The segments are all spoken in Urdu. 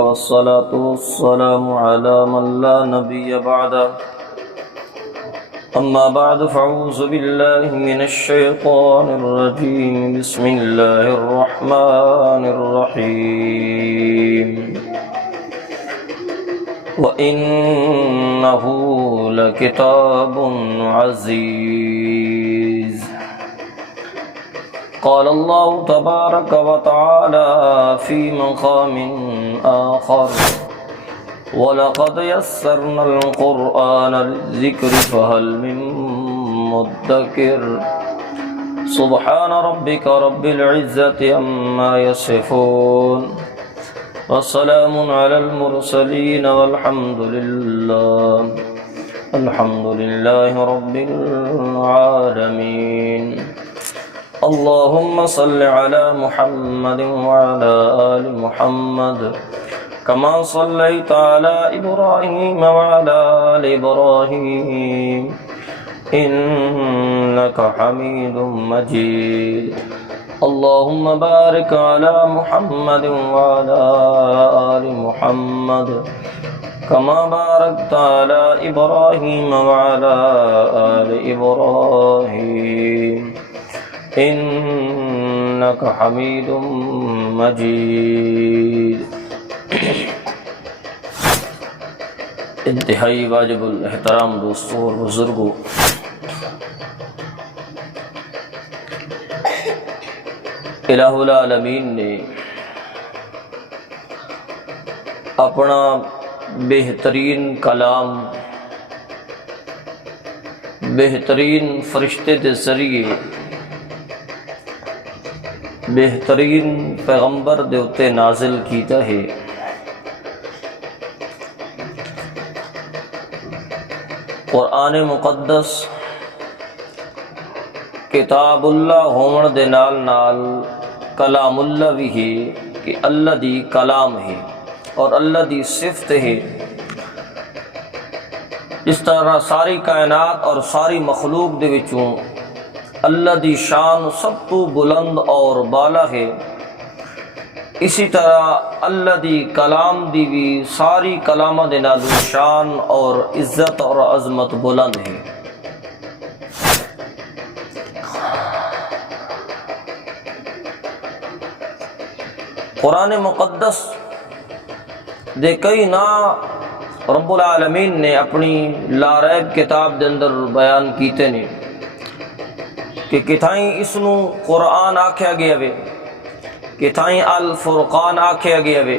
والصلاة والسلام على من لا نبي بعده أما بعد فأعوذ بالله من الشيطان الرجيم بسم الله الرحمن الرحيم وإنه لكتاب عزيز قال الله تبارك وتعالى في مقام آخر وَلَقَدْ يَسَّرْنَا الْقُرْآنَ لِلذِّكْرِ فَهَلْ مِن مُّدَّكِرٍ سبحان ربك رب العزة عما يصفون وسلام على المرسلين والحمد لله رب العالمين اللهم صل على محمد وعلى آل محمد كما صليت على إبراهيم وعلى آل إبراهيم إنك حميد مجيد اللهم بارك على محمد وعلى آل محمد كما باركت على إبراهيم وعلى آل إبراهيم إنك حميد مجيد انتہائی واجب الاحترام دوستوں اور بزرگوں، الہ العالمین نے اپنا بہترین کلام بہترین فرشتے کے ذریعے بہترین پیغمبر دے اتے نازل کیتا ہے۔ قرآن مقدس کتاب اللہ ہون دے نال نال کلام اللہ بھی ہے کہ اللہ دی کلام ہے اور اللہ دی صفت ہے۔ اس طرح ساری کائنات اور ساری مخلوق دے وچوں اللہ دی شان سب تو بلند اور بالا ہے، اسی طرح اللہ دی کلام دی بھی ساری کلامہ دے نالو شان اور عزت اور عظمت بلند ہے۔ قرآن مقدس دے کئی نا رب العالمین نے اپنی لا ریب کتاب دے اندر بیان کیتے نے کہ کتھائیں اسنو قرآن آکھیا گیا وے، کتھائیں الفرقان آکھیا گیا وے،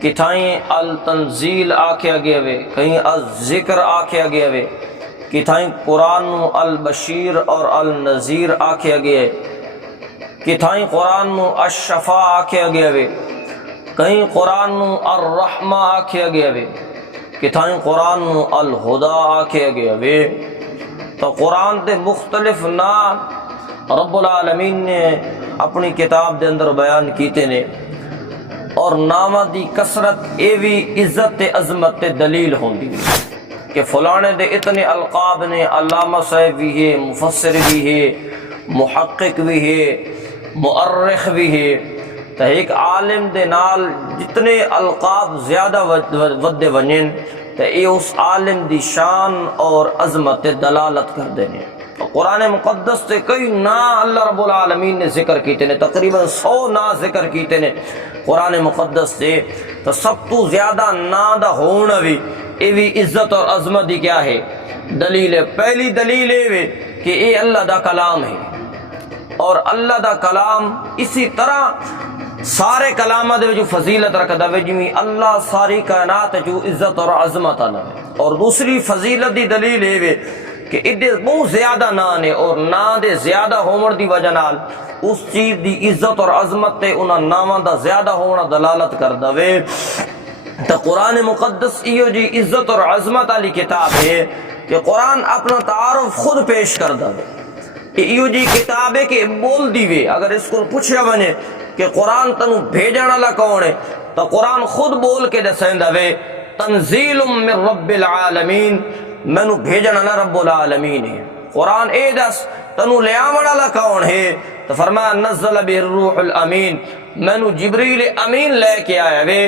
کتھائیں التنزیل آکھیا گیا وے، کہیں الذکر آکھیا گیا وے، کتھائیں قرآن البشیر اور النذیر آکھیا گیا ہے، کتھائیں قرآن الشفا آکھیا گیا وے، کہیں قرآن الرحمہ آکھیا گیا وے، کتھائیں قرآن الہدا آکھیا گیا وے۔ تو قرآن دے مختلف نام رب العالمین نے اپنی کتاب دے اندر بیان کیتے نے، اور نامہ دی کثرت اے بھی عزت تے عظمت تے دلیل ہوندی کہ فلانے دے اتنے القاب نے، علامہ صاحب بھی ہے، مفسر بھی ہے، محقق بھی ہے، مؤرخ بھی ہے۔ تو ایک عالم دے نال جتنے القاب زیادہ ود ونین تو اے اس عالم دی شان اور عظمت دلالت کر دینے۔ قرآن مقدس سے کئی نا اللہ رب العالمین نے ذکر کیتے نے، تقریباً 100 نا ذکر کیتے نے قرآن مقدس سے۔ تو سب تو زیادہ نا دا ہونا بھی اے بھی عزت اور عظمت دی کیا ہے دلیل ہے۔ پہلی دلیل ہے کہ اے اللہ دا کلام ہے، اور اللہ دا کلام اسی طرح سارے کلامہ دے جو فضیلت رکھدا ہے، جویں اللہ ساری کائنات جو عزت اور عظمت ہے۔ اور دوسری فضیلت دی دلیل ہے کہ ایڈے بہت زیادہ نا نے، اور نا دے زیادہ ہون دی وجہ نال اس چیز دی عزت اور عظمت تے انہاں ناماں دا زیادہ ہونا دلالت کردا وے۔ تو قرآن مقدس ایو جی عزت اور عظمت والی کتاب ہے کہ قرآن اپنا تعارف خود پیش کردا وے۔ ایو جی کتاب ہے کہ بول دی وے، اگر اس کو پوچھیا بنے کہ قرآن تنو بھیجن والا کون ہے تو قرآن خود بول کے دسیندا وے تنزیل من رب العالمین، مینو بھیجن والا رب العالمین ہے۔ قرآن اے دس تنو لے آون والا کون ہے تو فرمایا نزل به الروح الامین، مینو جبریل امین لے کے آیا وے۔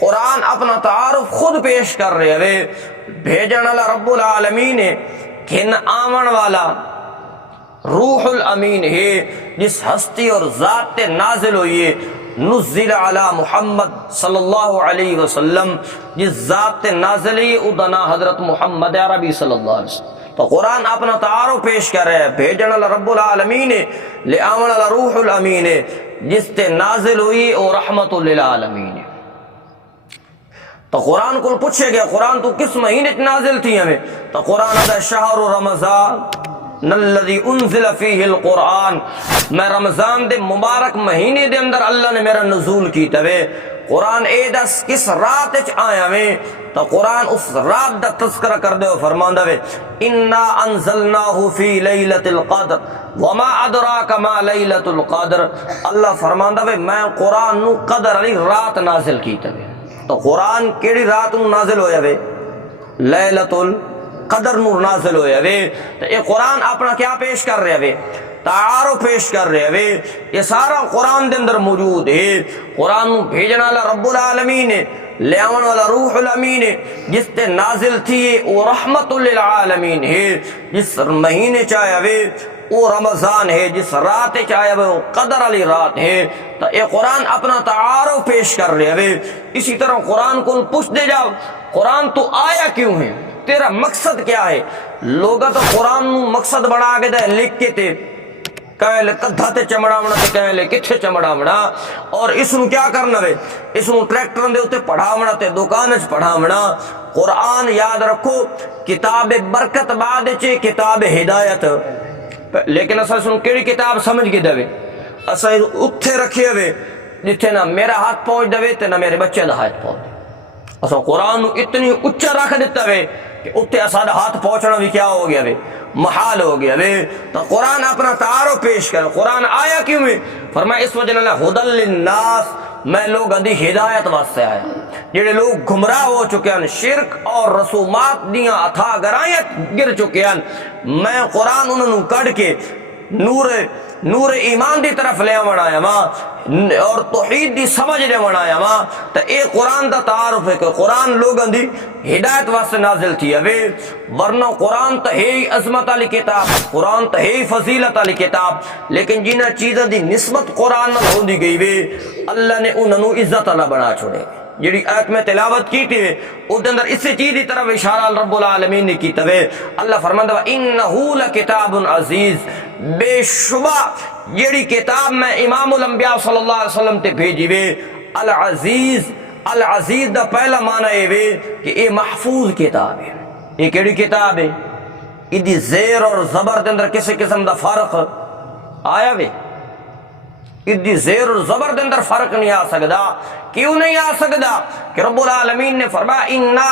قرآن اپنا تعارف خود پیش کر رہے ہوئے بھیجن والا رب العالمین ہے کھن آمن والا روح الامین ہے جس ہستی اور ذات تے نازل ہوئی ہے نزل علی محمد صلی اللہ علیہ وسلم جس ذات تے نازل ہوئی ادنا حضرت محمد عربی صلی اللہ علیہ وسلم. تو قرآن اپنا تعارف پیش کر رہا ہے بھیجن والا رب العالمین ہے لے آمن والا روح الامین ہے جس تے نازل ہوئی اور رحمت للعالمین ہے. تو قرآن کو پوچھے گیا قرآن تو کس مہینے نازل تھی ہمیں؟ تو قرآن ادا شہر رمضان الذی انزل فیہ القرآن، میں رمضان دے مبارک مہینے دے اندر اللہ نے میرا نزول کی توے. قرآن اے دس کس رات وچ آیا میں؟ تو قرآن اس رات دا تذکرہ کر دے فرماندا وے انا انزلناہ فی لیلۃ القدر وما ادراک ما لیلۃ القدر. اللہ فرماندا وے میں قرآن نو قدر علی رات نازل کیتا وے. تو قرآن کیڑی رات نو نازل ہویا وے؟ لیلۃ القدر نو نازل ہویا وے. تو یہ قرآن اپنا کیا پیش کر رہے وے؟ تعارف پیش کر رہے وے. یہ سارا قرآن دے اندر موجود ہے. قرآن نو بھیجن والا رب العالمین ہے لے آون والا روح الامین ہے جس تے نازل تھی وہ رحمت للعالمین ہے. جس مہینے چاہیا وے وہ رمضان ہے، جس رات چاہیا وے وہ قدر علی رات ہے. تو یہ قرآن اپنا تعارف پیش کر رہے وے. اسی طرح قرآن کو پوچھ دے جاؤ قرآن تو آیا کیوں ہے، تیرا مقصد کیا ہے؟ لوگ تو قرآن نو مقصد بنا کے دے لکھ کے تے کہیں لے کدھا تے چمڑاونا تے کہیں لے کتھے چمڑاونا، اور اس نو کیا کرنا وے؟ اس نو ٹریکٹر دے اتے پڑھاونا تے دکان وچ پڑھاونا. قرآن یاد رکھو کتاب برکت بعد چے کتاب ہدایت. لیکن اسا اس نو کیڑی کتاب سمجھ کے دے اسا اتھے رکھے ہوئے جتھے نہ میرا ہاتھ پہنچ دے تے نہ میرے بچے دا ہاتھ پہنچ دے. اسا قرآن نو اتنی اچھا رکھ دیتا وے کہ اتنے اسا دا ہاتھ پہنچنا بھی کیا ہو گیا وے؟ محال ہو گیا وے. تو قرآن اپنا تعارف پیش کر. قرآن آیا کیوں ہے؟ فرمایا اس وجہ اللہ ہدی للناس، میں لوگ دی ہدایت واسطے آیا. جڑے لوگ گمراہ ہو چکے ہیں، شرک اور رسومات دیاں اتھا گرائیاں گر چکے ہیں، میں قرآن انہوں کڑ کے نور ایمان دی طرف لے آیا ماں اور توحید دی سمجھ لے آیا ماں. تو اے قرآن دا تعارف ہے کہ قرآن لوگوں دی ہدایت واسطے نازل تھی ہے. ورنہ قرآن تو ہے ہی عظمت والی کتاب، قرآن تو ہے ہی فضیلت والی کتاب، لیکن جنہ چیزوں دی نسبت قرآن نال ہوندی گئی وے اللہ نے انہوں عزت والا بنا چھوڑے. جڑی آیت میں تلاوت کی تھی اس اندر اس چیز کی طرف اشارہ رب العالمین نے کی تھے. اللہ فرماندا ہے انہ لکتاب عزیز، بے شبہ جڑی کتاب میں امام الانبیاء صلی اللہ علیہ وسلم تے بھیجی وے العزیز. العزیز دا پہلا معنی یہ وے کہ یہ محفوظ کتاب ہے. یہ کیڑی کتاب ہے؟ ادی زیر اور زبر دے اندر کسی قسم دا فرق آیا وے؟ ادی زیر اور زبر دے اندر فرق نہیں آ سکدا. کیوں نہیں آ سکدا؟ کہ رب العالمین نے فرمایا انا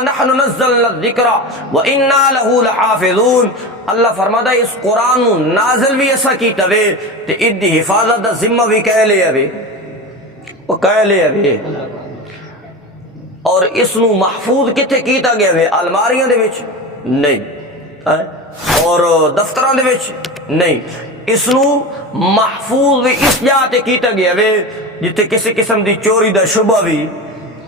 نحن نزلنا الذکر وانا له لحافظون. اللہ فرماتا ہے اس قرآن نو نازل بھی ایسا کیتا وے تے ادی حفاظت دا ذمہ بھی کہہ لیا وے، وہ کہہ لیا وے. اور اس نو محفوظ کتے کیتا گیا وے؟ الماریاں دے وچ نہیں، اور دفتراں دے وچ نہیں. اس نو محفوظ بھی اس جگہ تے کیتا گیا وے جتے کسی قسم دی چوری دا شبہ بھی،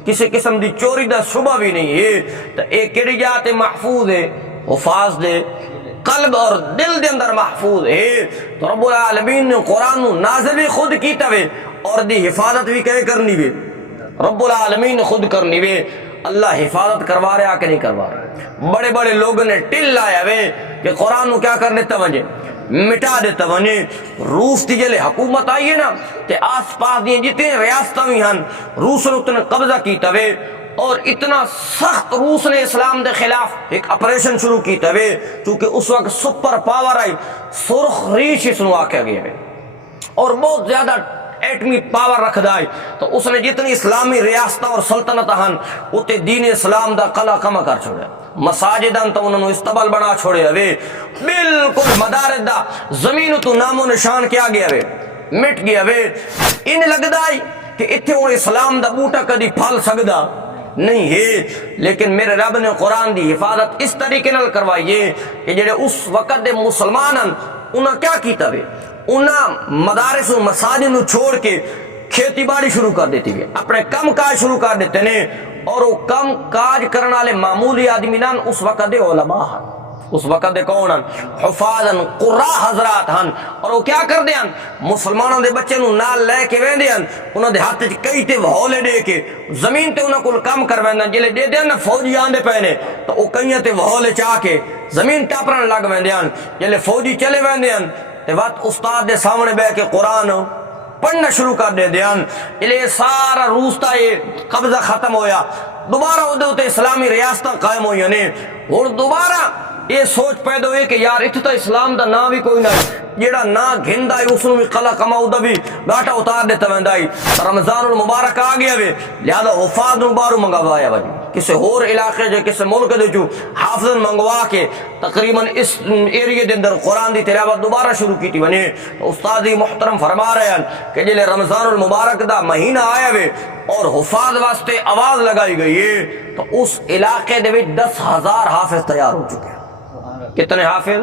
کسی قسم دی چوری دا شبہ بھی نہیں ہے. تو ایک کیڑی جگہ تے محفوظ ہے؟ حفاظ دے قلب اور دل دے اندر محفوظ ہے. تو رب العالمین نے قرآن نو نازل بھی خود کیتا وے اور دی حفاظت بھی کہے کرنی وے، رب العالمین نے خود کرنی وے. اللہ حفاظت کروا رہا کہ نہیں کروا رہا؟ بڑے بڑے لوگوں نے ٹل لایا وے کہ قرآن نو کیا کر دیتا وجہ مٹا دیتا ونے. روس دی جلے حکومت آئی ہے نا تے آس پاس دی جتنے ریاستہ بھی ہیں روس نے اتنا قبضہ کیتا وے اور اتنا سخت روس نے اسلام دے خلاف ایک آپریشن شروع کیتا وے کیونکہ اس وقت سپر پاور آئی سرخ ریش اس نو آکھا گیا وے اور بہت زیادہ ایٹمی پاور رکھ دائی. تو اس نے جتنی اسلامی ریاستہ اور سلطنت ہن اتے دین اسلام دا قلعہ کما کر چھوڑا، مساجدان تو انہوں نے استبل بنا چھوڑے ہوئے، بالکل مدارد دا زمین تو نام و نشان کیا گیا ہوئے، مٹ گیا ہوئے. ان لگدا ہے کہ اتھے وہ اسلام دا بوٹا کدی پھل سکدا نہیں ہے. لیکن میرے رب نے قرآن دی حفاظت اس طریقے نال کروائیے کہ جڑے اس وقت دے مسلمان ہیں انہاں کیا کیتا ہوئے، انہاں مدارس و مساجد نو چھوڑ کے کھیتی باڑی شروع کر دیتی ہے، اپنے کم کاج شروع کر دیتے ہیں، اور وہ کم کاج کرنے والے معمولی آدمی نان اس وقت دے علماء ہیں، اس وقت دے کون ہیں؟ حفاظن قراء حضرات ہیں، اور وہ کیا کر دیاں؟ مسلمانوں دے بچے نو نال لے کے ویندے ہیں، انہاں دے ہاتھ وچ کئی تے وہولے دے کے زمین تے انہاں کول کم کر ویندے، جلے دے دیاں نا فوجی آندے پے نے تو او کئیاں تے وہولے چا کے زمین ٹاپرن لگ ویندے ہیں، جلے فوجی چلے ویندے ہیں تے وقت استاد دے سامنے بیٹھ کے قرآن پڑھنا شروع کر دے دیان، یہ سارا روس تا یہ قبضہ ختم ہویا، دوبارہ ادھر اسلامی ریاستہ قائم ہوئی نے، اور دوبارہ یہ سوچ پیدا ہوئی کہ یار اتنا اسلام دا نا بھی کوئی نہ جیڑا نا گھندا ہے اس نو بھی قلع کماؤ دا بھی گاٹا اتار دیتا ویندا ہے، رمضان المبارک آ گیا وے، لہذا حفاظ نو بارو منگوایا وے، کسی اور علاقے جو کسی ملک دے جو حافظ منگوا کے تقریباً اس ایریے دے اندر قرآن دی تلاوت دوبارہ شروع کی تھی بنے، استاد محترم فرما رہے ہیں کہ جلے رمضان المبارک دا مہینہ آیا وے اور حفاظ واسطے آواز لگائی گئی ہے تو اس علاقے دے وچ 10,000 حافظ تیار ہو چکے ہیں۔ کتنے حافظ؟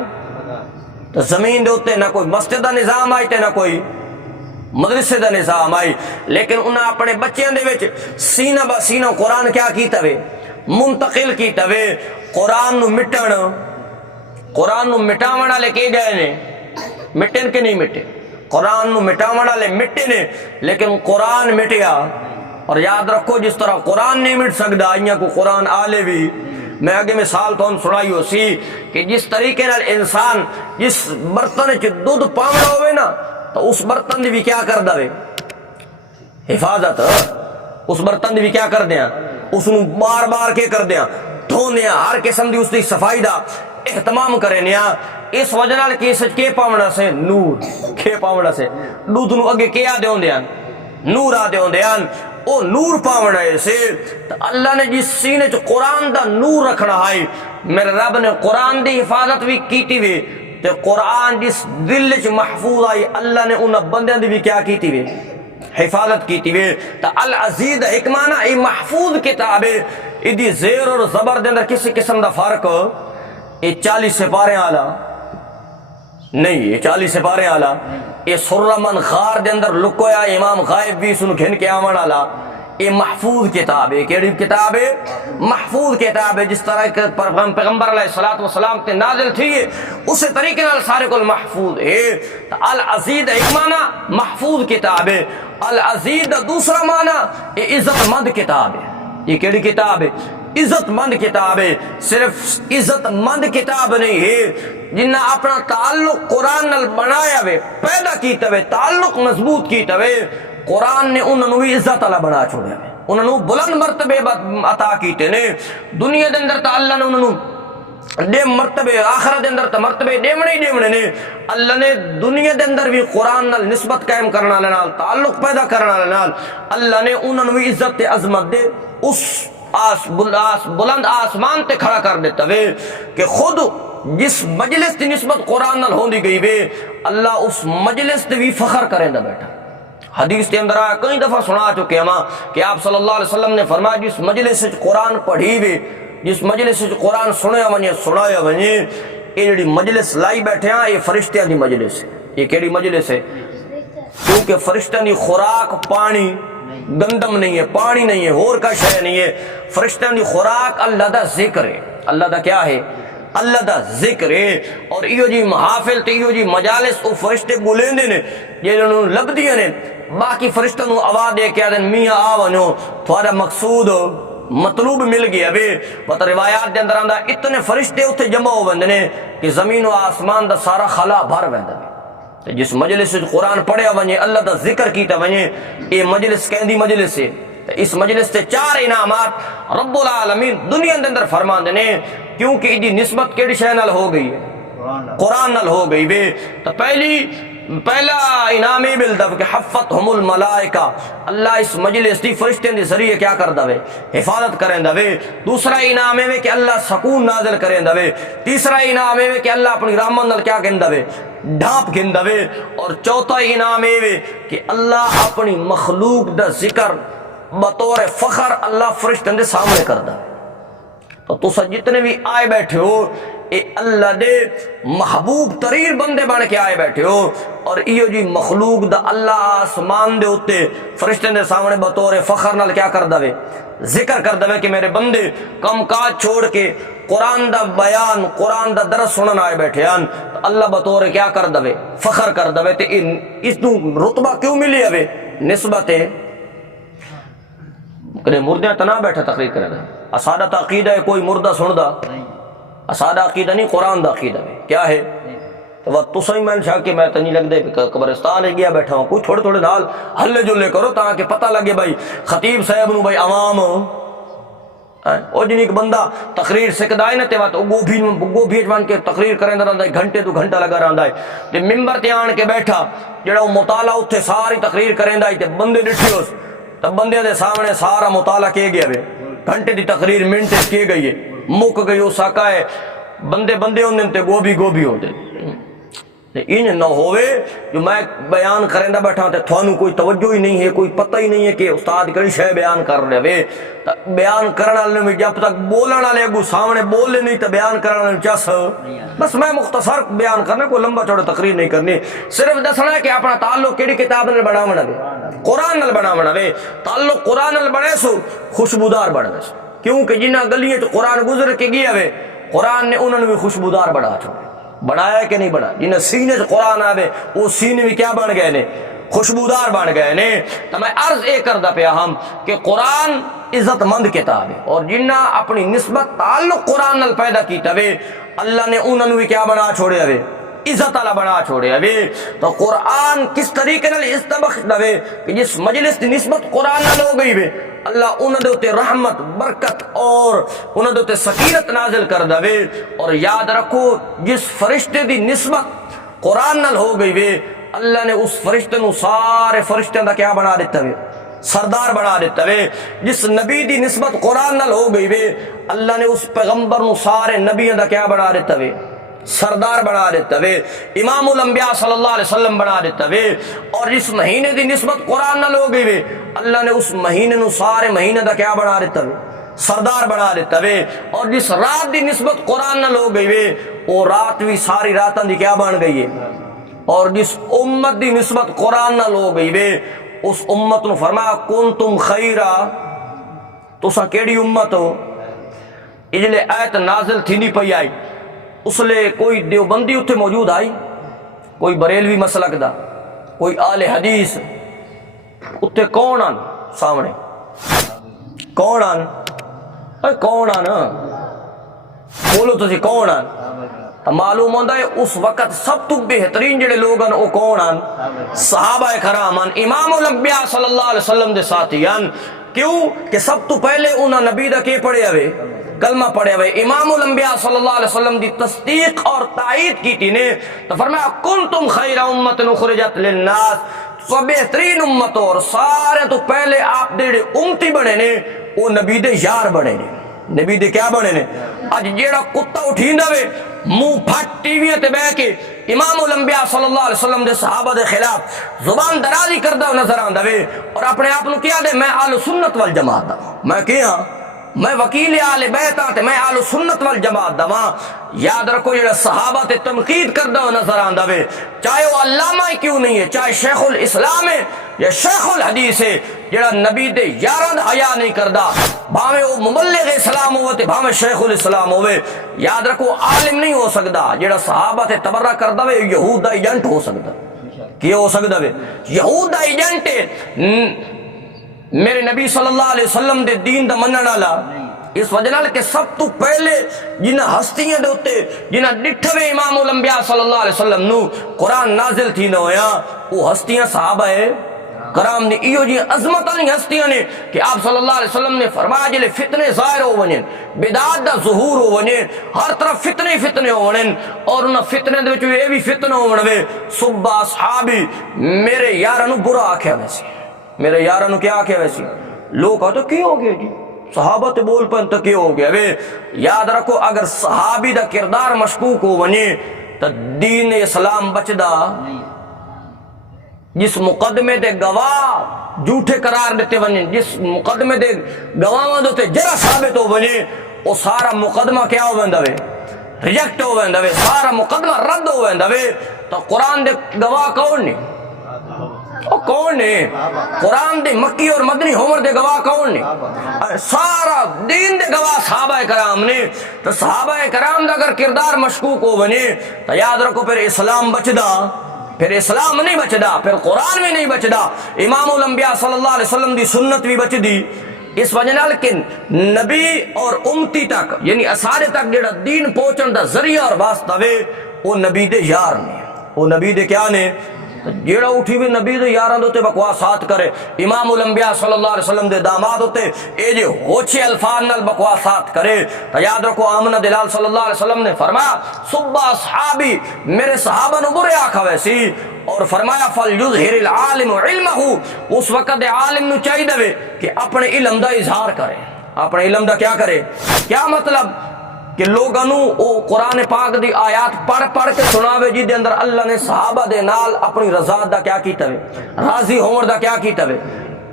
تو زمین دے ہوتے نہ کوئی مسجد دا نظام آئی تے نہ کوئی مدرسے دا نظام آئی، لیکن انہاں اپنے بچیاں دے وچ سینہ با سینہ قرآن کیا کیتا وے؟ منتقل کیتا وے۔ قرآن نو مٹن، قرآن نو مٹاون والے کے گئے نے؟ مٹن کے نہیں مٹے؟ قرآن نو مٹاون والے مٹے نے، لیکن قرآن مٹیا، اور یاد رکھو جس طرح قرآن نہیں مٹ سکتا ایاں کو قرآن آلے بھی۔ میں آگے مثال تو سنائی ہو سی کہ جس طریقے نال انسان جس برتن چ دودھ پاونا ہوئے نا تو اس برتن دی بھی کیا کر دے حفاظت، اس برتن دی بھی کیا کر دیاں، اس نو بار بار کے کر دیاں دھونے، ہر قسم دی اس دی صفائی دا اہتمام کرے نیا، اس وجہ نال کہ سچ کے پاونا سے نور کے پاونا سے دودھ نو اگے کیا دیون دیاں نور آ دیون دیاں، او نور پاونا ہے سے تو اللہ نے جس سینے چ قرآن دا نور رکھنا ہے، میرے رب نے قرآن دی حفاظت بھی کیتی وے تے قرآن جس دل چ محفوظ آئی اللہ نے انہاں بندیاں دی بھی کیا کیتی وے حفاظت کیتی وے۔ تا العزیز حکمانہ ای محفوظ کتاب ہے، ادی زیر اور زبر دے اندر کسی قسم دا فرق اے 40 سپارے آلا نہیں، یہ 40 سپارے آلا، یہ سرہ من غار دے اندر لکویا امام غائب بھی سن گھن کے آمن آلا، یہ محفوظ کتاب ہے۔ کیڑی کتاب ہے؟ محفوظ کتاب ہے، جس طرح کہ پیغمبر علیہ السلام تے نازل تھی اسی طریقے نال سارے کل محفوظ ہے۔ العزیز ایک معنی محفوظ کتاب ہے، العزیز دا دوسرا معنی یہ عزت مند کتاب ہے۔ یہ کیڑی کتاب ہے؟ عزت مند کتاب ہے۔ صرف عزت مند کتاب نہیں ہے، جنہ اپنا تعلق قرآن نال بنایا وے، پیدا کیتا وے، تعلق مضبوط کیتا وے، قرآن نے انہوں بھی عزت اللہ بنا چھوڑیا وے، انہوں بلند مرتبے عطا کیتے نے۔ دنیا دے اندر تا اللہ نے انہوں دے مرتبے، آخرت دے اندر تا مرتبے دیونے ہی دیونے نے۔ اللہ نے دنیا دے اندر بھی قرآن نال نسبت قائم کرنا لنال، تعلق پیدا کرنا لنال، اللہ نے انہوں بھی عزت عظمت دے اس بلند آسمان تے کھڑا کر دیتا وے کہ خود جس مجلس دی نسبت قرآن نال ہوندی گئی وے اللہ اس مجلس تے بھی فخر کریں دا بیٹھا۔ حدیث کے اندر آیا کئی دفعہ سنا چکے ہم کہ آپ صلی اللہ علیہ وسلم نے فرمایا جس مجلس سے قرآن پڑھی وے، جس مجلس سے قرآن سنیا ونجے سنایا ونجے، یہ جڑی مجلس لائی بیٹھے ہیں یہ فرشتیاں دی مجلس ہے۔ یہ کیڑی مجلس ہے؟ کیونکہ فرشتیاں دی خوراک پانی گندم نہیں ہے، پانی نہیں ہے، اور کا شے نہیں ہے، فرشتیاں دی خوراک اللہ دا ذکر ہے۔ اللہ دا کیا ہے؟ اللہ دا ذکر ہے۔ اور ایو جی محافل تے ایو جی مجالس او فرشتے بولیندے نے جنہوں لبدیاں نے، باقی فرشتوں نو آواز دے کے آدن میاں آونو تھوڑا مقصود مطلوب مل گیا وے۔ پتہ روایات دے اندر آندا اتنے فرشتے اتنے جمع ہو بندے نے کہ زمین و آسمان دا سارا خلا بھر ویندا ہے۔ جس مجلس سے قرآن پڑھیا ونجے، اللہ دا ذکر کیتا ونجے، یہ مجلس کہندی مجلس ہے۔ اس مجلس سے 4 انعامات رب العالمین دنیا دے اندر فرمان دینے، کیونکہ ایدی نسبت کیڑی شے نال ہو گئی ہے؟ قرآن نال ہو گئی وے۔ تو پہلا انعام یہ ملتا کہ حفتہم الملائکہ، اللہ اس مجلس دی فرشتے دے ذریعے کیا کردا وے؟ حفاظت کریں دا وے۔ دوسرا انعام ہے کہ اللہ سکون نازل کریں دا وے۔ تیسرا انعام ہے کہ اللہ اپنی رحمت نال کیا کہندا وے؟ ڈھانپ گھندا وے۔ اور چوتھا انعام ہے کہ اللہ اپنی مخلوق دا ذکر بطور فخر اللہ فرشتوں دے سامنے کردا۔ تو تسا جتنے بھی آئے بیٹھے ہو اے اللہ دے محبوب ترین بندے بن کے آئے بیٹھے ہو، اور ایو جی مخلوق دا اللہ آسمان دے اتے فرشتے دے سامنے بطور فخر نال کیا کر دوے، ذکر کر دوے کہ میرے بندے کم کاج چھوڑ کے قرآن دا بیان، قرآن دا درس سنن آئے بیٹھے ہیں، اللہ بطور کیا کر دوے، فخر کر دوے۔ تے اس نو رتبہ کیوں ملی ہوے، نسبت ہے کہ مردیاں تنا بیٹھا تقریر کرے گا۔ اسادہ عقیدہ ہے کوئی مردہ سندا، اسادہ عقیدہ نہیں، قرآن دا عقیدہ ہے کیا ہے۔ تو تسیں میں شاہ کہ میں تنی لگ دے قبرستان گیا بیٹھا ہوں، کوئی تھوڑے تھوڑے نال ہلے جلے کرو تاکہ پتہ لگے بھائی خطیب صاحب نو بھائی عوام او جن ایک بندہ تقریر سکدا ہے نا تے وات گو بھی وان کے تقریر کریندا رہندا ہے، گھنٹے تو گھنٹہ لگا رہندا ہے، تے منبر تے آن کے بیٹھا جڑا وہ مطالعہ اوتھے ساری تقریر کریندا ہے تے بندے ڈٹھے اس تے بندے دے سامنے سارا مطالعہ کیے گیا وے، گھنٹے دی تقریر منٹ کی گئی ہے، مک گئی، اس آقا ہے بندے بندے ہوندے تے گوبھی گوبھی ہوندے۔ ان نہ ہوئے جو میں بیان کریندا بیٹھا تے تھانوں کوئی توجہ ہی نہیں ہے، کوئی پتہ ہی نہیں ہے کہ استاد کڑی شے بیان کر رہے وے، بیان کرن والے میں جب تک بولن والے اگوں سامنے بولے نہیں تو بیان کرن والے چس، بس میں مختصر بیان کرنا، کوئی لمبا چوڑا تقریر نہیں کرنی، صرف دسنا ہے کہ اپنا تعلق کیڑی کتاب نال بناونا وے، قرآن نال بناونا وے، تعلق قرآن نال بنے سو خوشبودار بنے سو، کیونکہ جنہاں گلیاں چ قرآن گزر کے گیا وے قرآن نے انہوں نے بھی خوشبودار بنا چھوڑے، بنایا کہ نہیں بنا، جنہیں سینے سے قرآن آوے وہ سینے بھی کیا بن گئے نے، خوشبودار بن گئے نے۔ تو میں عرض اے کردہ پیا ہم کہ قرآن عزت مند کتاب ہے، اور جنہ اپنی نسبت تعلق قرآن نال پیدا کیتا وے اللہ نے انہوں نے بھی کیا بنا چھوڑے وے، عزت والا بنا چھوڑے وے۔ تو قرآن کس طریقے نال عزت بخش دے کہ جس مجلس کی نسبت قرآن نال ہو گئی وے اللہ انہوں دے اتے رحمت برکت اور انہوں دے اتے سکینت نازل کر دے۔ اور یاد رکھو جس فرشتے دی نسبت قرآن نال ہو گئی وے اللہ نے اس فرشتے نو سارے فرشتے دا کیا بنا دیتا وے، سردار بنا دیتا وے۔ جس نبی دی نسبت قرآن نال ہو گئی وے اللہ نے اس پیغمبر نو سارے نبیوں دا کیا بنا دیتا وے، سردار بنا دیتا وے، امام الانبیاء صلی اللہ علیہ وسلم بنا دیتا وے۔ اور جس مہینے دی نسبت قرآن نال ہو گئی وے اللہ نے اس مہینے نو سارے مہینے دا کیا بنا دیتا وے، سردار بنا دیتا وے۔ اور جس رات دی نسبت قرآن نال ہو گئی وے وہ رات بھی ساری راتاں دی کیا بن گئی ہے۔ اور جس امت دی نسبت قرآن نال ہو گئی وے اس امت نو فرمایا کنتم خیرا، تساں کیڑی امت ہو۔ اجلے آیت نازل تھی نہیں پئی آئی اس لئے کوئی دیوبندی اتھے موجود آئی، کوئی بریلوی مسلک دا، کوئی آل حدیث، اتھے کون آن سامنے، کون آن، کون آن، بولو تو سی کون آن۔ معلوم ہوتا ہے اس وقت سب تو بہترین جڑے لوگ ہیں وہ کون آن، صحابہ کرام آن، امام الانبیاء صلی اللہ علیہ وسلم دے ساتھی آن۔ کیوں کہ سب تو پہلے انہاں نبی دا کے پڑھے ہوئے، کلمہ پڑھے ہوئے، امام الانبیاء صلی اللہ علیہ وسلم دی تصدیق اور تائید کی تھی نے، تو فرمایا کنتم خیر امت اخرجت للناس، سو بہترین امت اور سارے تو پہلے آپ دے امتی بنے نے وہ نبی دے یار بنے نے، نبی دے کیا بنے نے۔ اج جیڑا کتا اٹھیندا وے منہ پھٹ ٹی وی تے بیٹھ کے امام الانبیاء صلی اللہ علیہ وسلم دے صحابہ دے خلاف زبان درازی کردہ نظر آندا وے اور اپنے آپ نو کیا دے میں اہل سنت والجماعت دا، میں کیا میں وکیل آل بیت ہاں تے میں اہل سنت والجماعت دا ہاں۔ یاد رکھو جڑا صحابہ تے تنقید کردہ نظر آندا وے چاہے وہ علامہ ہی کیوں نہیں ہے، چاہے شیخ الاسلام ہے یا شیخ الحدیث ہے، جڑا نبی دے یاراں حیا نہیں کردا بھاویں وہ مبلغ اسلام ہوے تے بھاویں شیخ الاسلام ہوے، یاد رکھو عالم نہیں ہو سکدا۔ جڑا صحابہ تے تبرہ کردا وے یہود دا ایجنٹ ہو سکدا، کی ہو سکدا وے، یہود دا ایجنٹ ہے۔ میرے نبی صلی اللہ علیہ وسلم دے دین دا منن والا، اس وجہ نال کہ سب تو پہلے جنہاں ہستیاں دے اوتے جنہاں ڈٹھوے امام الانبیاء صلی اللہ علیہ وسلم نو قرآن نازل تھی نہ ہویا وہ ہستیاں صحابہ کرام نے، ایو جی عظمت والی ہستیاں نے کہ آپ صلی اللہ علیہ وسلم نے فرمایا جلے فتنے ظاہر ہو ونین، بدعات دا ظہور ہو ونین، ہر طرف فتنے فتنے ہو ونین، اور انہاں فتنے دے وچ اے بھی فتنہ ہو ونوے صبح اصحابی میرے یاراں نو برا آکھیا ویسے، میرے یاراں نو کیا آکھیا ویسے، لوگ کہتے کی ہو گیا جی صحابہ تے بول پن تو کی ہو گیا وے۔ یاد رکھو اگر صحابی دا کردار مشکوک ہو ونی تو دین اسلام بچدا، جس مقدمے دے گواہ جھوٹے قرار دیتے ونی، جس مقدمے دے گواہ دے جرا ثابت ہو ونی وہ سارا مقدمہ کیا ہو بندہ وے، ریجیکٹ ہو ویندا وے، سارا مقدمہ رد ہو ویندا وے، تو قرآن دے گواہ کون نے؟ او کون نے؟ قرآن دے مکی اور مدنی ہومر دے گواہ کون نے؟ سارا دین دے گواہ صحابہ کرام نے۔ تو صحابہ کرام دا اگر کردار مشکوک ہو بنے تو یاد رکھو پھر اسلام بچدا، پھر اسلام نہیں بچدا، پھر قرآن بھی نہیں بچدا، امام الانبیاء صلی اللہ علیہ وسلم دی سنت بھی بچ دی۔ اس وجہ نال کہ نبی اور امتی تک یعنی اسارے تک جڑا دین پہنچن دا ذریعہ اور واسطہ وے وہ نبی دے یار نے، وہ نبی دے کیا نے؟ جیڑا اٹھی بھی نبی دے یاراں دے بکواسات کرے، امام الانبیاء صلی اللہ علیہ وسلم دے داماد ہوتے اے جے ہوچے الفاظ نال بکواسات کرے تو یاد رکھو آمنہ دلال صلی اللہ علیہ وسلم نے فرمایا صبح اصحابی، میرے صحابہ نو برے آکھا ویسی، اور فرمایا فَلْيُظْهِرِ الْعَالِمُ عِلْمَهُ، اس وقت عالم نو چاہیے دے کہ اپنے علم دا اظہار کرے، اپنے علم دا کیا کرے؟ کیا مطلب کہ لوگاں نو او قرآن پاک دی آیات پڑھ پڑھ کے سناوے جی دے اندر اللہ نے صحابہ دے نال اپنی رضا دا کیا کیتا وے، راضی ہون دا کیا کیتا وے،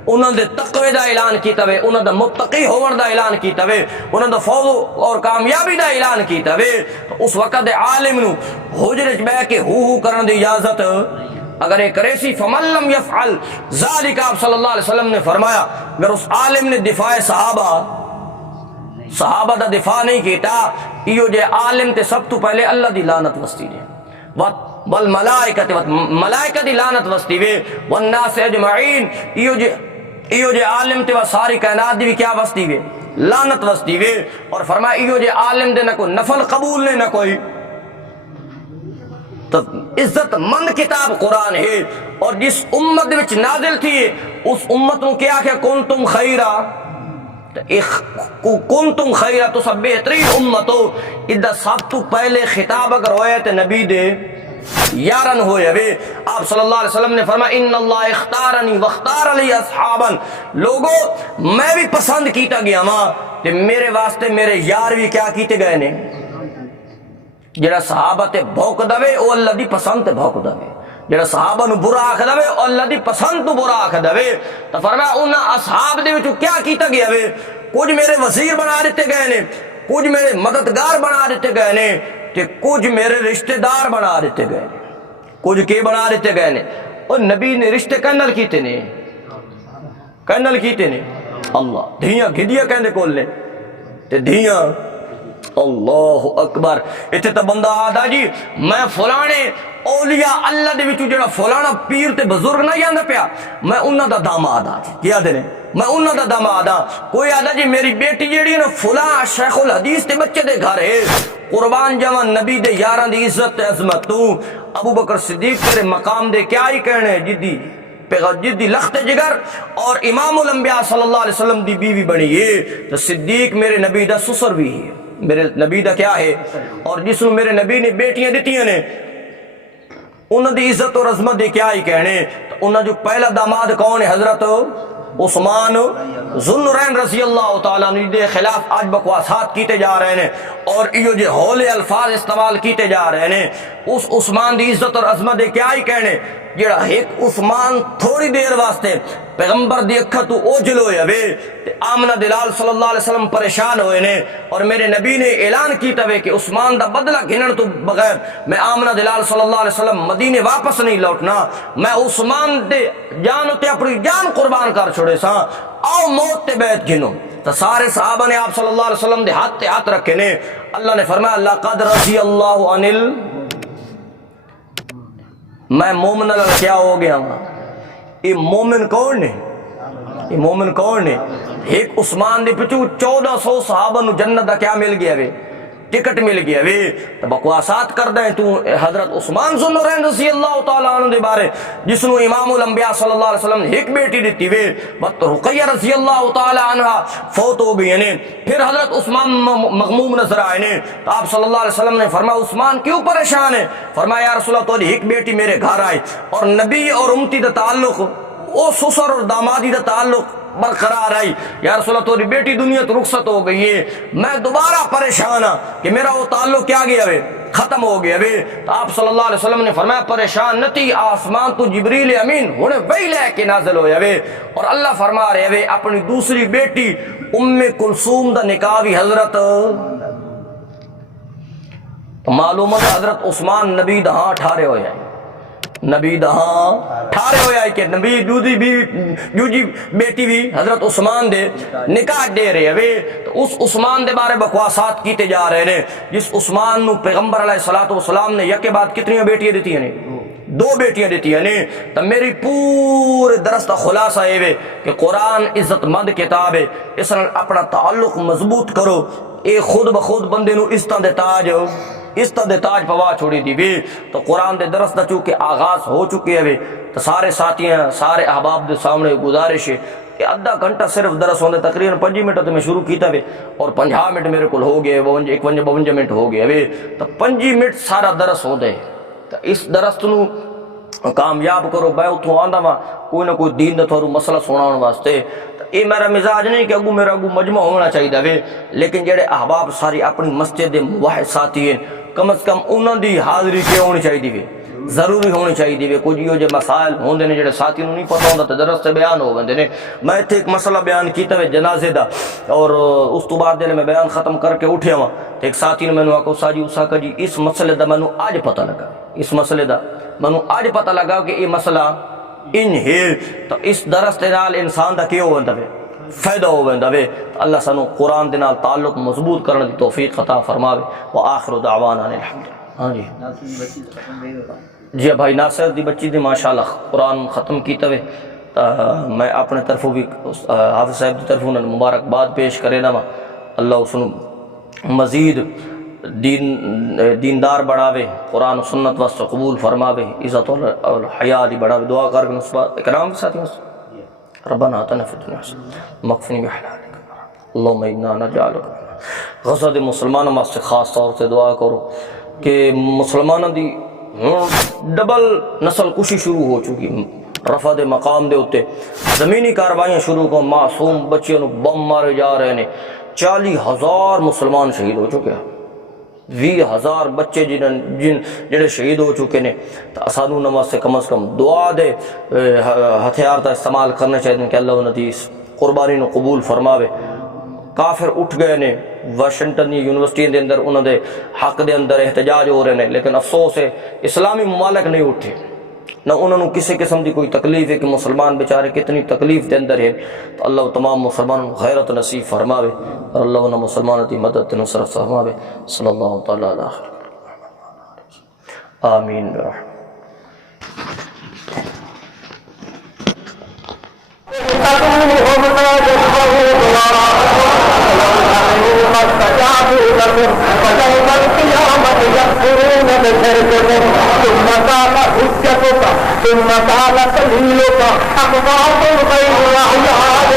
انہاں دے تقوی دا اعلان کیتا وے، انہاں دا متقی ہون دا اعلان کیتا وے، انہاں دا فوز اور کامیابی دا اعلان کیتا وے، تو اس وقت عالم نو حجرے وچ بیٹھ کے ہو کرن دی اجازت اگر ایک ریسی فمن لم یفعل ذالک، آپ صلی اللہ علیہ وسلم نے فرمایا اگر اس عالم نے دفاع صحابہ دا دفاع نہیں کیتا، ایو جے عالم تے سب تو پہلے اللہ دی لعنت وستی دے، والملائکۃ، ملائکہ دی لعنت وستی وے، والناس اجمعین، ایو جے عالم تے ساری کائنات دی بھی کیا وستی وے؟ لعنت وستی وے۔ اور فرمایا ایو جے عالم دے نہ کوئی نفل قبول نے نہ کوئی، تو عزت مند کتاب قرآن ہے، اور جس امت وچ نازل تھی اس امت نو کیا کہ کنتم خیرہ، کنتم خیرہ، تو سب بہترین امت ہو، ادھا سب تو پہلے خطاب اگر ہوئے تو نبی دے یارن ہوئے وے۔ آپ صلی اللہ علیہ وسلم نے فرمایا ان اللہ اختارنی واختار لی اصحابا، لوگوں میں بھی پسند کیتا گیا ماں کہ میرے واسطے میرے یار بھی کیا کیتے گئے نے، جڑا صحابہ تے بھوک دوے او اللہ دی پسند تے بھوک دوے، جڑا صحابہ نو برا آکھ دوے او اللہ دی پسند تو برا آکھ دوے۔ تو فرمایا انہاں اصحاب دے وچوں کیا کیتا گیا وے، کچھ میرے وزیر بنا دیتے گئے نے، کچھ میرے مددگار بنا دیتے گئے نے، تے کچھ میرے رشتہ دار بنا دیتے گئے نے، کچھ کے بنا دیتے گئے نے، اور نبی نے رشتے کنل کیتے نے، کنل کیتے نے، اللہ دھیاں گھدیاں کہندے کول نے، تے دھیاں اللہ اکبر، اتنے تو بندہ آدھا جی میں فلانے اولیاء اللہ دے وچوں جڑا فلانا پیر تے بزرگ نہ جاندا پیا میں انہاں دا داماد آ جی، کیا دے نے میں انہاں دا داماد آ، کوئی آدھا جی میری بیٹی جیڑی نا فلاں شیخ الحدیث تے بچے دے گھر ہے، قربان جاواں نبی دے یاراں دی عزت تے عظمت تو ابو بکر صدیق تیرے مقام دے کیا ہی کہنے، جدی لخت جگر، اور امام الانبیاء صلی اللہ علیہ وسلم دی بیوی بنی ہے، تو صدیق میرے نبی دا سسر بھی ہے، میرے نبی دا کیا ہے، اور جس نو میرے نبی نے بیٹیاں دیتیاں نے انہاں دی عزت اور عظمت دے کیا ہی کہنے۔ تو انہاں جو پہلا داماد کون ہے؟ حضرت عثمان ذوالنورین رضی اللہ تعالیٰ عنہ دے خلاف آج بکواسات کیتے جا رہے ہیں اور ایو جے ہولے الفاظ استعمال کیتے جا رہے ہیں، اس عثمان دی عزت اور عظمت دے کیا ہی کہنے، جڑا ایک عثمان تھوڑی دیر واسطے پیغمبر دی اکھا تو اوجل ہوئے وے تے آمنہ دلال صلی اللہ علیہ وسلم پریشان ہوئے نے، اور میرے نبی نے اعلان کیتا وے کہ عثمان دا بدلہ گھنن تو بغیر میں آمنہ دلال صلی اللہ علیہ وسلم مدینے واپس نہیں لوٹنا، میں عثمان دے جان تے اپنی جان قربان کر چھوڑے سا، آؤ موت تے بیت گھنو۔ تو سارے صحابہ نے آپ صلی اللہ علیہ وسلم دے ہاتھ تے ہاتھ رکھے نے، اللہ نے فرمایا لقد رضی اللہ عنہ، میں مومن اللہ کیا ہو گیا ہوں۔ یہ مومن کون نے؟ یہ مومن کون نے؟ ایک عثمان دے پچھو 1400 صحابہ نو جنت دا کیا مل گیا وے؟ ٹکٹ مل گیا وے۔ تو بکواسات کر دیں تو حضرت عثمان ذوالنورین رضی اللہ تعالیٰ عنہ دے بارے جس نو امام الانبیاء صلی اللہ علیہ وسلم نے ایک بیٹی دیتی وے، بط رقیہ رضی اللہ تعالیٰ عنہ فوت ہو گئی نے، پھر حضرت عثمان مغموم نظر آئے نے، تو آپ صلی اللہ علیہ وسلم نے فرمایا عثمان کیوں پریشان ہے؟ فرمایا یا رسول اللہ تو ایک بیٹی میرے گھر آئی اور نبی اور امتی دا تعلق، او سسر اور دامادی دا تعلق برقرار آئی، یا رسول اللہ توری بیٹی دنیا تو رخصت ہو گئی ہے، میں دوبارہ پریشان ہاں کہ میرا وہ تعلق کیا گیا وے، ختم ہو گیا وے۔ تو آپ صلی اللہ علیہ وسلم نے فرمایا پریشان نتی، آسمان تو جبریل امین ہونے وہی لے کے نازل ہویا وے، اور اللہ فرما رہے وے اپنی دوسری بیٹی ام کلثوم دا نکاح بھی حضرت تو معلومات حضرت عثمان نبی دہاں ٹھارے ہوئے ہیں، نبی دہاں ٹھارے ہوئے ہیں کہ نبی دوجی بیٹی بھی حضرت عثمان دے نکاح دے رہے ہیں، تو اس عثمان دے بارے بکواسات کیتے جا رہے ہیں جس عثمان نو پیغمبر علیہ السلام نے یک کے بعد کتنی بیٹیاں دیتی ہیں، 2 بیٹیاں دیتی ہیں۔ تو میری پورے درس کا خلاصہ ہے کہ قرآن عزت مند کتاب ہے، اس نے اپنا تعلق مضبوط کرو، اے خود بخود بندے نو اس طرح تاج پوا چھوڑی دی بھی۔ تو قرآن دے درس دا چونکہ آغاز ہو چکے ہیں تو سارے ساتھیاں سارے احباب دے سامنے گزارش ہے کہ آدھا گھنٹہ صرف درس ہوندے، تقریباً 5 منٹ تو میں شروع کیتا ہے اور 50 منٹ میرے کو ہو گئے، 52 منٹ ہو گئے، تو 5 منٹ سارا درس ہوندے۔ تو اس درس نو کامیاب کرو، میں اتوں آندا وا کوئی نہ کوئی دین دا تھوڑا مسئلہ سناؤن واسطے۔ یہ میرا مزاج نہیں کہ میرا مجمع ہونا چاہیے، لیکن جڑے احباب ساری اپنی مسجد موحد ساتھی ہیں، کم از کم انہوں دی حاضری کیوں ہونی چاہیے، ضروری ہونی چاہیے۔ کچھ یہ جو مسائل ہوندے نے جڑے ساتھی نوں نہیں پتہ ہوندا تے درس تے بیان ہو وندے نے۔ میں ایتھے ایک مسئلہ بیان کیتا ہے جنازے دا، اور اس تو بعد جلے میں بیان ختم کر کے اٹھیا وا تے ایک ساتھی نے مینوں آکھو ساجی اساکا جی اس مسئلے دا مینوں اج پتہ لگا، اس مسئلے دا مینوں اج پتہ لگا کہ یہ مسئلہ ان ہے۔ تو اس درس دے نال انسان دا کیوں ہوندا ہے، فائدہ ہو ویندا وے۔ اللہ سانو قرآن دے نال تعلق مضبوط کرنے دی توفیق عطا فرماوے۔ وآخر دعوانا الحمد للہ۔ ہاں جی بھائی ناصر دی بچی دی ماشاءاللہ قرآن ختم کیتا وے، میں اپنے طرفوں بھی حافظ صاحب دی طرفوں مبارکباد پیش کرے نا، اللہ اس مزید دیندار بڑھاوے، قرآن و سنت واسطے قبول فرماوے، عزت اور حیا دی بڑھاوے۔ دعا کر کے نسبت اکرام ساتھیوں ربنا آتنا فی الدنیا حسنۃ مغفر بحلالک اللہم انا نجعلک۔ غزہ دے مسلمانوں واسطے خاص طور سے دعا کرو کہ مسلمانوں دی ڈبل نسل کشی شروع ہو چکی، رفع دے مقام دے ہوتے زمینی کاروائیاں شروع کو، معصوم بچیوں نو بم مارے جا رہے ہیں، 40,000 مسلمان شہید ہو چکے ہیں، 20,000 بچے جنہیں شہید ہو چکے ہیں۔ تو اسانو نماز سے کم از کم دعا دے ہتھیار کا استعمال کرنا چاہیے کہ اللہ انہوں دی قربانی نو قبول فرماوے۔ کافر اٹھ گئے نے، واشنگٹن یونیورسٹی دے اندر انہوں دے حق دے اندر احتجاج ہو رہے ہیں، لیکن افسوس ہے اسلامی ممالک نہیں اٹھے، نہ انہوں نے کسی قسم دی کوئی تکلیف ہے کہ مسلمان بیچارے کتنی تکلیف دے اندر ہے۔ تو اللہ تمام مسلمانوں کو غیرت نصیب فرماوے اور اللہ انہوں مسلمانوں کی مدد نصرت فرماوے۔ صلی اللہ تعالیٰ علیہ آمین برحمتہ۔ ثم قال سبيلك أقوات غير أعياد